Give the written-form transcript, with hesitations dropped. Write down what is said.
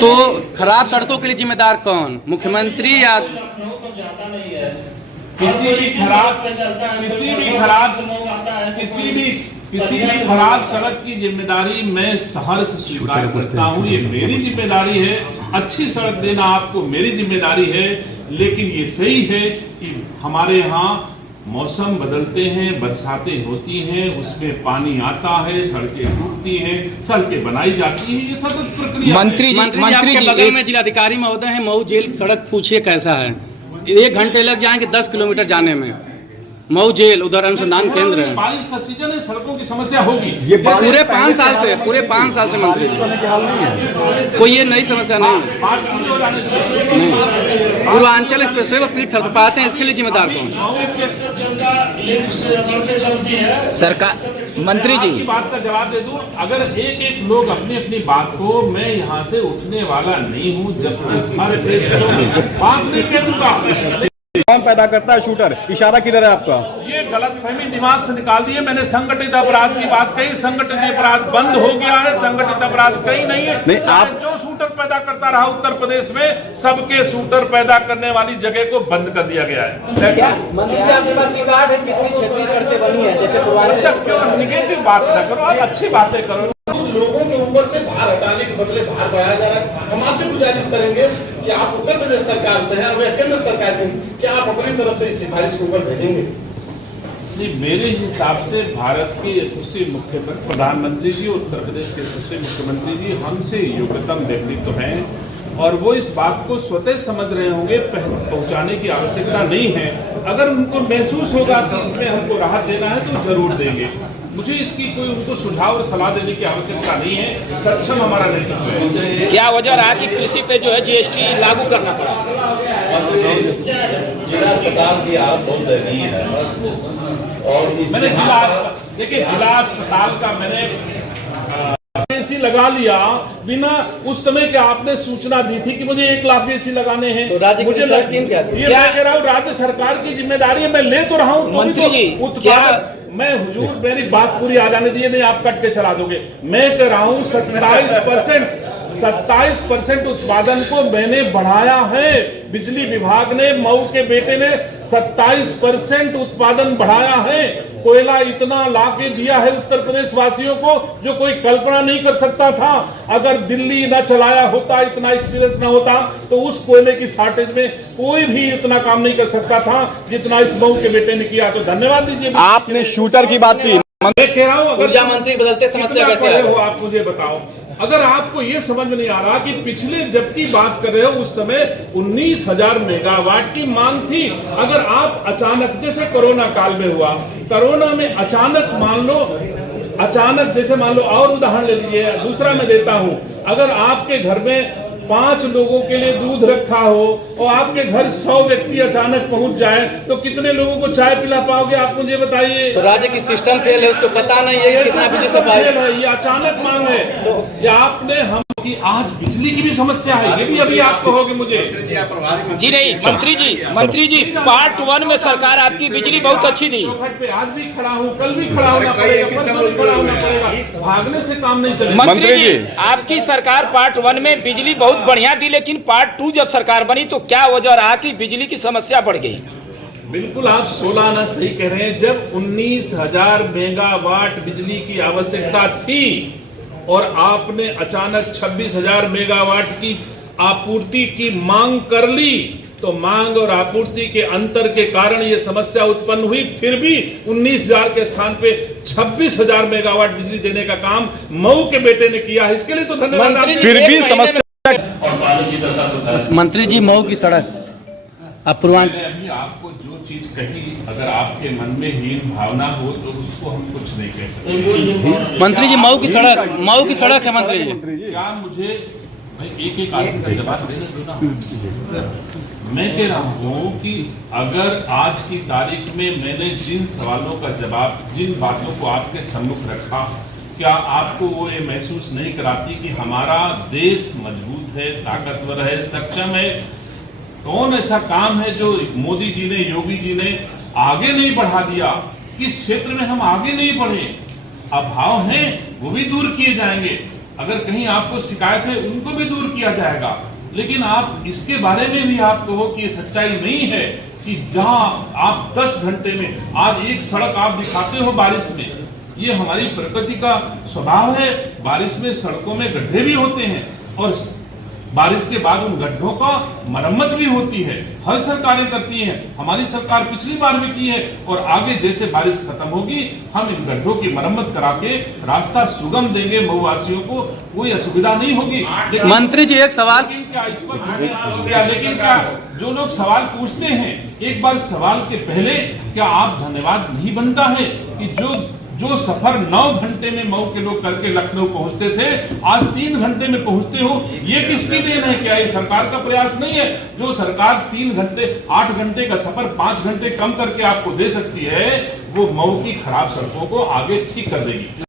तो खराब सड़कों के लिए जिम्मेदार कौन, मुख्यमंत्री या किसी भी खराब सड़क की जिम्मेदारी मैं सहर्ष स्वीकार करता हूँ। ये मेरी जिम्मेदारी है, अच्छी सड़क देना आपको मेरी जिम्मेदारी है। लेकिन ये सही है कि हमारे यहाँ मौसम बदलते हैं, बरसातें होती हैं, उसमें पानी आता है, सड़कें टूटती हैं, सड़कें बनाई जाती हैं, ये सतत प्रक्रिया। मंत्री जी आपके बगल में जिलाधिकारी महोदय हैं, मऊ जेल सड़क पूछिए कैसा है। 1 घंटे लग जाएंगे 10 किलोमीटर जाने में। मऊ जेल उधर अनुसंधान केंद्र है। बारिश का सीजन है, सड़कों की समस्या होगी। ये पूरे 5 साल से मंत्री कोई ये नई समस्या नहीं। पूर्वांचल एक्सप्रेसवे पर पीठ थपथपाते हैं, इसके लिए जिम्मेदार कौन? सरकार। मंत्री जी बात का जवाब दे दूं, अगर एक लोग अपनी अपनी बात को, मैं यहाँ से उठने वाला नहीं हूँ जब तक हर प्रेस करोगे बात नहीं कह दूंगा। कौन पैदा करता है शूटर? इशारा किधर है आपका? ये गलतफहमी दिमाग से निकाल दिए। मैंने संगठित अपराध की बात कही, संगठित अपराध बंद हो गया है, संगठित अपराध कहीं नहीं है। नहीं, आप जो शूटर पैदा करता रहा उत्तर प्रदेश में, सबके शूटर पैदा करने वाली जगह को बंद कर दिया गया है। मंत्री जी आपके पास रिकॉर्ड है कितनी क्षेत्रीय सड़कें बनी है, जैसे अच्छा क्यों निगेटिव बात न करो, आप अच्छी बातें करो। लोगों के ऊपर से भार हटाने के बदले भार बढ़ाया जा रहा है। हम आपसे गुजारिश करेंगे कि आप उत्तर प्रदेश सरकार से हैं और केंद्र सरकार की, क्या आप अपनी तरफ से इस सिफारिश को ऊपर भेजेंगे? नहीं, मेरे हिसाब से भारत के यशस्वी प्रधानमंत्री जी, उत्तर प्रदेश के यशस्वी मुख्यमंत्री जी हमसे योग्यतम व्यक्तित्व हैं और वो इस बात को स्वतः समझ रहे होंगे, पहुंचाने की आवश्यकता नहीं है। अगर उनको महसूस होगा कि इसमें हमको राहत देना है तो जरूर देंगे। मुझे इसकी कोई उनको सुझाव और सलाह देने की आवश्यकता नहीं है, सक्षम हमारा नेतृत्व है। क्या वजह रहा कि कृषि पे जो है जीएसटी लागू करना पड़ा? जिला अस्पताल की आप बहुत दयनीय है और मैंने जिला अस्पताल का मैंने एसी लगा लिया बिना उस समय के आपने सूचना दी थी कि मुझे 1 लाख एसी लगाने हैं। तो राज्य की रिसर्च टीम क्या थी? ये मैं कह रहा हूँ राज्य सरकार की जिम्मेदारी है, मैं ले तो रहा हूँ। मंत्री जी उत्पादन मैं हुजूर मेरी बात पूरी आ जाने दीजिए, नहीं आप कट के चला दोगे। मैं कह रहा हूँ 27% उत्पादन को मैंने बढ़ाया है। बिजली विभाग ने, मऊ के बेटे ने 27% उत्पादन बढ़ाया है। कोयला इतना लाके दिया है उत्तर प्रदेश वासियों को जो कोई कल्पना नहीं कर सकता था। अगर दिल्ली न चलाया होता, इतना एक्सपीरियंस न होता, तो उस कोयले की शॉर्टेज में कोई भी इतना काम नहीं कर सकता था जितना इस मऊ के बेटे ने किया। तो धन्यवाद दीजिए। आपने शूटर की बात की, मैं कह रहा हूँ ऊर्जा मंत्री बदलते समस्या कैसे हो आप मुझे बताओ। अगर आपको ये समझ में नहीं आ रहा कि पिछले जबकि बात कर रहे हो उस समय 19,000 मेगावाट की मांग थी। अगर आप अचानक, जैसे कोरोना काल में हुआ, कोरोना में अचानक जैसे मान लो, और उदाहरण ले लीजिए, दूसरा मैं देता हूं, अगर आपके घर में 5 लोगों के लिए दूध रखा हो और आपके घर 100 व्यक्ति अचानक पहुंच जाए तो कितने लोगों को चाय पिला पाओगे आप मुझे बताइए। तो राज्य की सिस्टम फेल है, उसको पता नहीं है कितना बिजली सप्लाई है। ये अचानक मांग है। तो ये आपने हम की आज बिजली की भी समस्या है, ये भी अभी आप कहोगे मुझे। जी नहीं मंत्री जी पार्ट 1 में सरकार आपकी बिजली बहुत अच्छी दी। आज भी खड़ा हूँ, कल भी खड़ा होना पड़ेगा, परसों भी खड़ा होना पड़ेगा। भागने से काम नहीं चलेगा। मंत्री जी आपकी सरकार पार्ट 1 में बिजली बहुत बढ़िया दी, लेकिन पार्ट 2 जब सरकार बनी तो क्या वजह रहा कि बिजली की समस्या बढ़ गई? बिल्कुल आप 16 आना सही कह रहे हैं। जब 19,000 मेगावाट बिजली की आवश्यकता थी और आपने अचानक 26,000 मेगावाट की आपूर्ति की मांग कर ली, तो मांग और आपूर्ति के अंतर के कारण ये समस्या उत्पन्न हुई। फिर भी 19,000 के स्थान पे 26,000 मेगावाट बिजली देने का काम मऊ के बेटे ने किया है, इसके लिए तो धन्यवाद। फिर भी समस्या। मंत्री जी मऊ की सड़क अब पूर्वांचल, अभी आपको जो चीज कही, अगर आपके मन में हीन भावना हो तो उसको हम कुछ नहीं कह सकते। मंत्री जी मऊ की सड़क है मंत्री जी। क्या मुझे एक आदमी का जवाब देने दो ना। मैं कह रहा हूँ कि अगर आज की तारीख में मैंने जिन सवालों का जवाब, जिन बातों को आपके सम्मुख रखा, क्या आपको वो ये महसूस नहीं कराती कि हमारा देश मजबूत है, ताकतवर है, सक्षम है? कौन ऐसा काम है जो मोदी जी ने, योगी जी ने आगे नहीं बढ़ा दिया? किस क्षेत्र में हम आगे नहीं बढ़े? अभाव हैं वो भी दूर किए जाएंगे। अगर कहीं आपको शिकायत है उनको भी दूर किया जाएगा। लेकिन आप इसके बारे में भी आप कहो कि ये सच्चाई नहीं है कि जहां आप 10 घंटे में आज एक सड़क आप दिखाते हो बारिश में, ये हमारी प्रकृति का स्वभाव है। बारिश में सड़कों में गड्ढे भी होते हैं और बारिश के बाद उन गड्ढों का मरम्मत भी होती है। हर सरकारें करती हैं, हमारी सरकार पिछली बार भी की है और आगे जैसे बारिश खत्म होगी हम इन गड्ढों की मरम्मत करा के रास्ता सुगम देंगे, मऊवासियों को कोई असुविधा नहीं होगी। मंत्री जी एक सवाल, लेकिन क्या जो लोग सवाल पूछते हैं, एक बार सवाल के पहले क्या आप धन्यवाद नहीं बनता है कि जो सफर 9 घंटे में मऊ के लोग करके लखनऊ पहुंचते थे आज 3 घंटे में पहुंचते हो, ये किसकी देन है? क्या ये सरकार का प्रयास नहीं है? जो सरकार 3 घंटे 8 घंटे का सफर 5 घंटे कम करके आपको दे सकती है, वो मऊ की खराब सड़कों को आगे ठीक कर देगी।